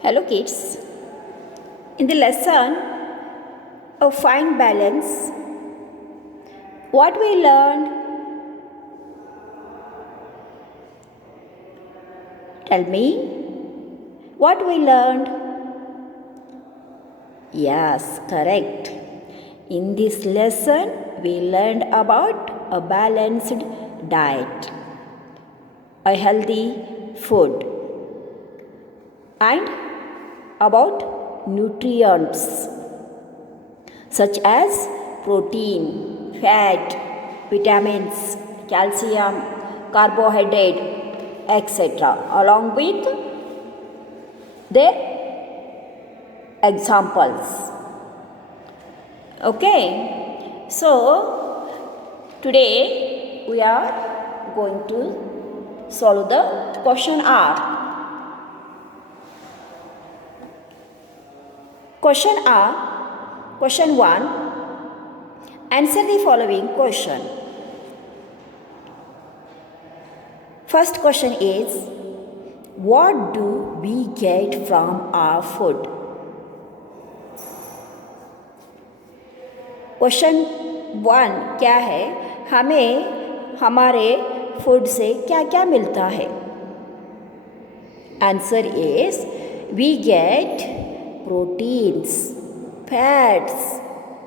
Hello kids. In the lesson of Find Balance, what we learned? Tell me. What we learned? Yes, correct. In this lesson, we learned about a balanced diet, a healthy food, and about nutrients such as protein, fat, vitamins, calcium, carbohydrate, etc., along with their examples. Okay, so today we are going to solve the question R. Question 1. Answer the following question. First question is, what do we get from our food? Question 1 क्या है? हमें हमारे food से क्या क्या मिलता है? Answer is we get proteins, fats,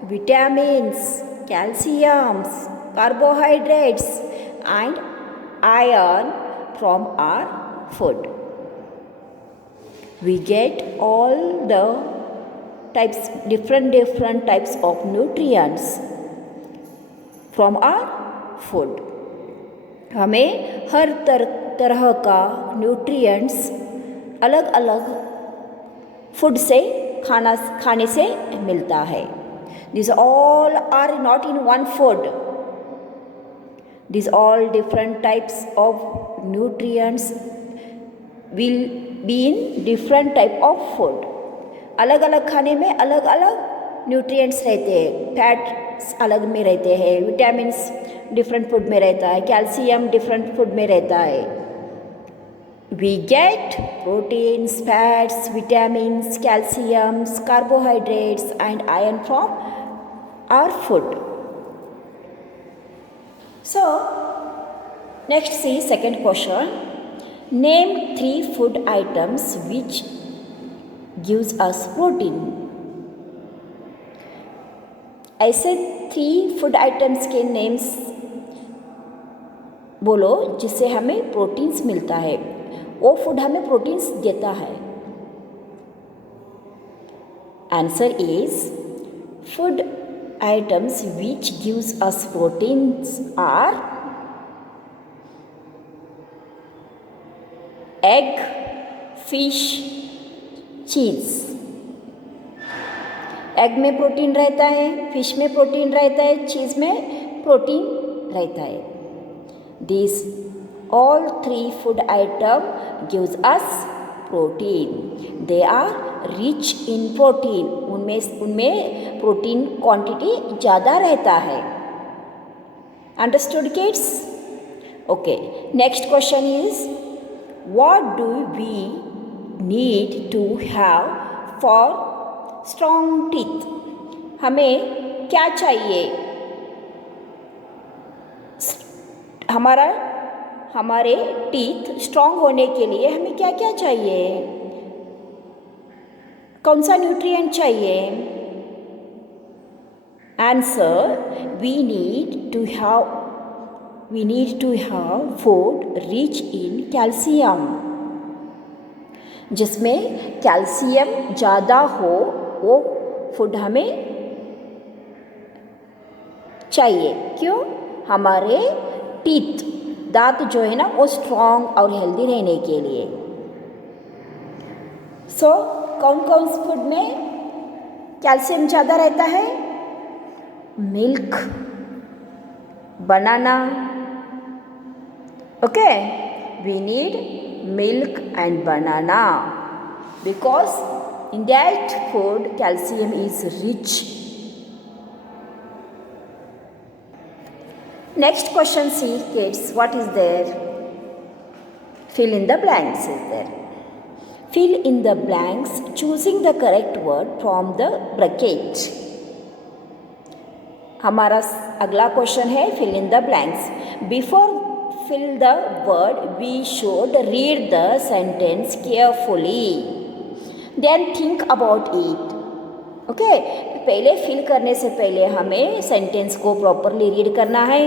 vitamins, calciums, carbohydrates and iron from our food. We get all the different types of nutrients from our food. हमें हर तरह का न्यूट्रिएंट्स अलग अलग फूड से खाने से मिलता है. These all are not in one food. These all different types of nutrients will be in different type of food. अलग अलग खाने में अलग अलग न्यूट्रिएंट्स रहते हैं. फैट्स अलग में रहते हैं, विटामिन्स डिफरेंट फूड में रहता है, कैल्शियम डिफरेंट फूड में रहता है. We get proteins, fats, vitamins, calciums, carbohydrates and iron from our food. So, next see second question. Name 3 food items which gives us protein. ऐसे 3 फूड आइटम्स के names बोलो जिससे हमें प्रोटीन्स मिलता है. वो फूड हमें प्रोटीन्स देता है. Answer is food items which gives us proteins are egg, fish, cheese. Egg में प्रोटीन रहता है, फिश में प्रोटीन रहता है, चीज़ में प्रोटीन रहता है. This all 3 food item gives us protein. They are rich in protein. उनमें प्रोटीन क्वांटिटी ज़्यादा रहता है. Understood kids? Okay. Next question is, what do we need to have for strong teeth? हमें क्या चाहिए? हमारे टीथ स्ट्रॉन्ग होने के लिए हमें क्या क्या चाहिए? कौन सा न्यूट्रिएंट चाहिए? Answer we need to have food rich in calcium. जिसमें कैल्शियम ज़्यादा हो वो फूड हमें चाहिए. क्यों? हमारे टीथ दांत जो है ना वो स्ट्रॉन्ग और हेल्दी रहने के लिए. सो कौन कौन से फूड में कैल्शियम ज़्यादा रहता है? Milk, banana. Okay, we need milk and banana because in that food calcium is rich. Next question, see kids, what is there? Fill in the blanks is there. Fill in the blanks choosing the correct word from the bracket. हमारा अगला question है fill in the blanks. Before fill the word, we should read the sentence carefully. Then think about it. Okay पहले fill करने से पहले हमें sentence को properly read करना है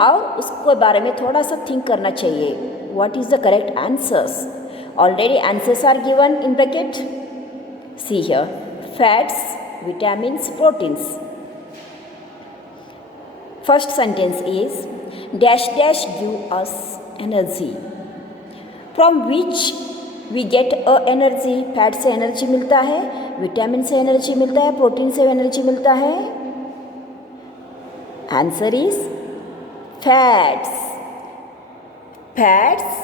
और उसके बारे में थोड़ा सा थिंक करना चाहिए. What is the correct answers? Already answers are given in bracket. See here fats, vitamins, proteins. First sentence is dash dash give us energy. From which we get a energy. Fat से energy मिलता है, vitamin से energy मिलता है, protein से energy मिलता है. Answer is fats. Fats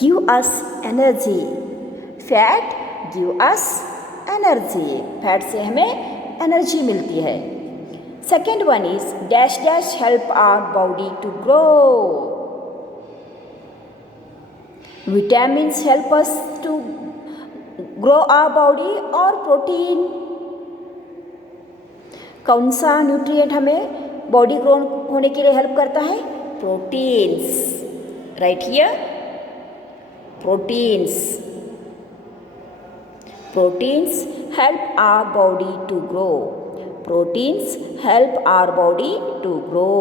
give us energy. Fat give us energy. Fat से हमें एनर्जी मिलती है. Second one is dash dash help our body to grow. Vitamins help us to grow our body और protein. कौन सा nutrient हमें body grow होने के लिए हेल्प करता है? Proteins. Right here proteins. Proteins help our body to grow. Proteins help our body to grow.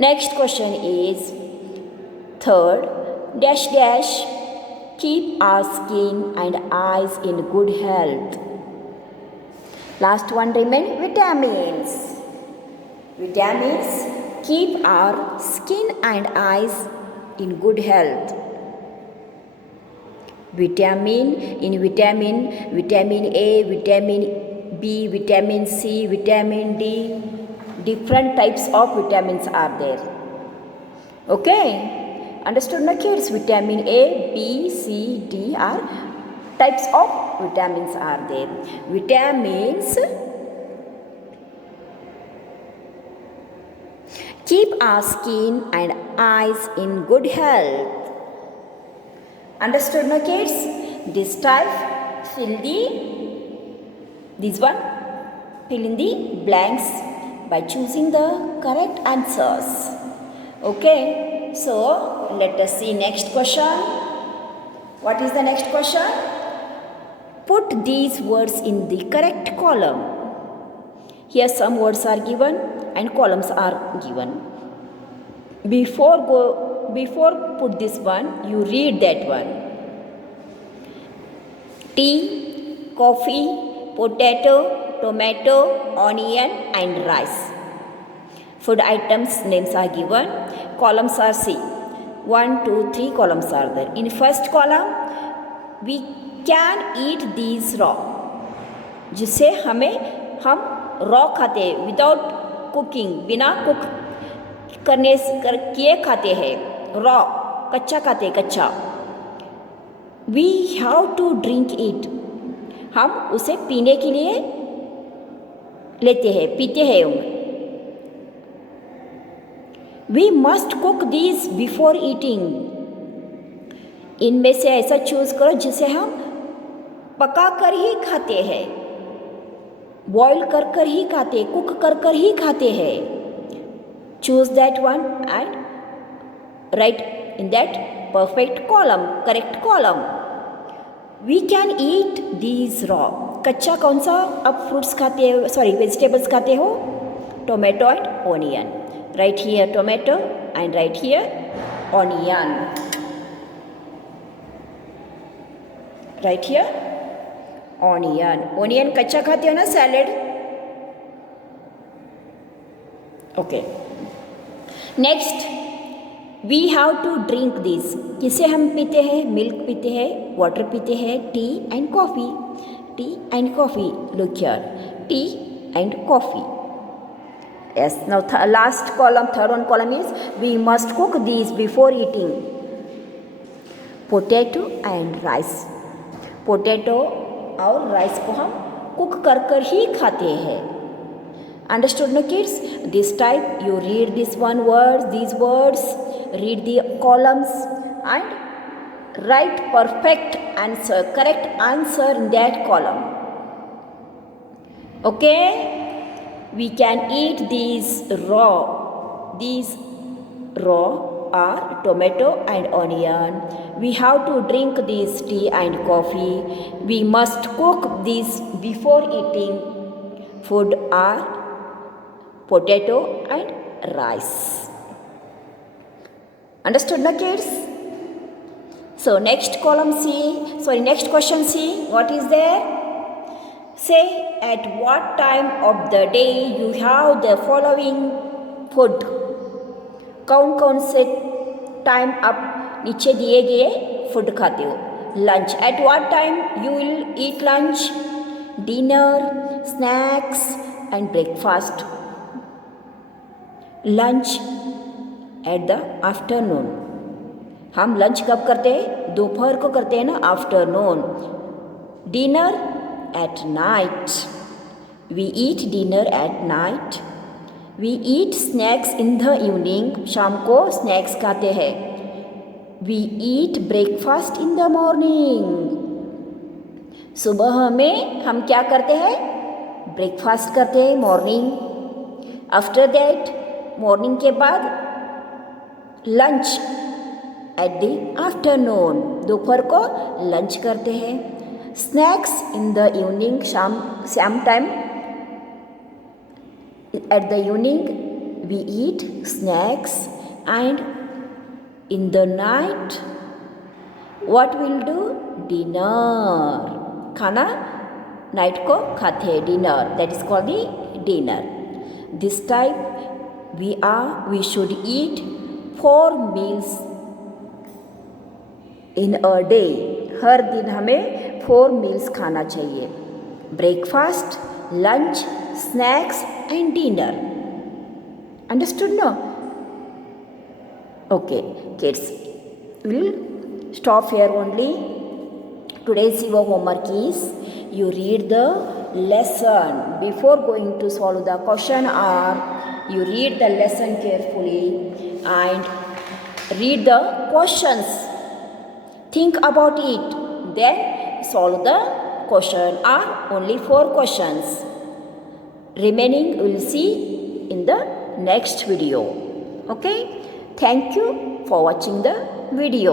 Next question is third dash dash keep our skin and eyes in good health. Last one remain vitamins. Vitamins keep our skin and eyes in good health. Vitamin in vitamin A, vitamin B, vitamin C, vitamin D. Different types of vitamins are there. Okay. Understood na kids? Vitamin A, B, C, D are types of vitamins are there. Vitamins keep our skin and eyes in good health. Understood na kids? This type fill in the blanks by choosing the correct answers. Okay. So, let us see next question. What is the next question? Put these words in the correct column. Here some words are given and columns are given. Before put this one, you read that one. Tea, coffee, potato, tomato, onion and rice. Food items names are given. Columns are C. 1, 2, 3 columns are there. In first column, we can eat these raw. जिसे हम raw खाते हैं, without cooking, बिना cook किए खाते हैं. raw कच्चा खाते हैं, कच्चा. We have to drink it. हम उसे पीने के लिए लेते हैं, पीते हैं. We must cook these before eating. इनमें से ऐसा चूज करो जिसे हम पका कर ही खाते हैं, बॉईल कर ही खाते, कुक कर ही खाते हैं. Choose that one and write in that perfect column, correct column. We can eat these raw. कच्चा कौन सा आप फ्रूट्स खाते हो, सॉरी वेजिटेबल्स खाते हो? Tomato and onion. Write here tomato and write here onion. Write here onion. Onion कच्चा खाते हो ना salad? Okay. Next, we have to drink this. किसे हम पीते हैं? मिल्क पीते हैं, वाटर पीते हैं, T and coffee. T and coffee. Look here. Tea and coffee. Yes, now last column, third one column is we must cook these before eating. Potato and rice. Potato और rice को हम cook कर ही खाते हैं. Understood no kids? This type you read this one words, these words, read the columns and write perfect answer, correct answer in that column. Okay, we can eat these raw. These raw are tomato and onion. We have to drink this tea and coffee. We must cook these before eating. Food are potato and rice. Understood, na kids? So next question see, what is there? Say, at what time of the day you have the following food? कौन से time आप नीचे दिए गए food खाते हो? Lunch, at what time you will eat lunch? Dinner, snacks and breakfast. Lunch at the afternoon. हम lunch कब करते हैं? दोपहर को करते हैं ना, afternoon. Dinner at night. We eat dinner at night. We eat snacks in the evening. शाम को स्नैक्स खाते हैं. We eat breakfast in the morning. सुबह में हम क्या करते हैं? ब्रेकफास्ट करते हैं, मॉर्निंग. आफ्टर दैट, मॉर्निंग के बाद लंच एट द आफ्टरनून. दोपहर को लंच करते हैं. Snacks in the evening. शाम time at the evening we eat snacks, and in the night what we'll do? Dinner. खाना नाइट को खाते हैं, dinner. That is called the dinner. This type we should eat 4 meals in a day. हर दिन हमें 4 meals खाना चाहिए. Breakfast, lunch, snacks and dinner. Understood, no? Okay, kids, we'll stop here only. Today's your homework is you read the lesson before going to solve the question, or you read the lesson carefully and read the questions. Think about it, then solve the question, or only 4 questions. Remaining we'll see in the next video. Okay, thank you for watching the video.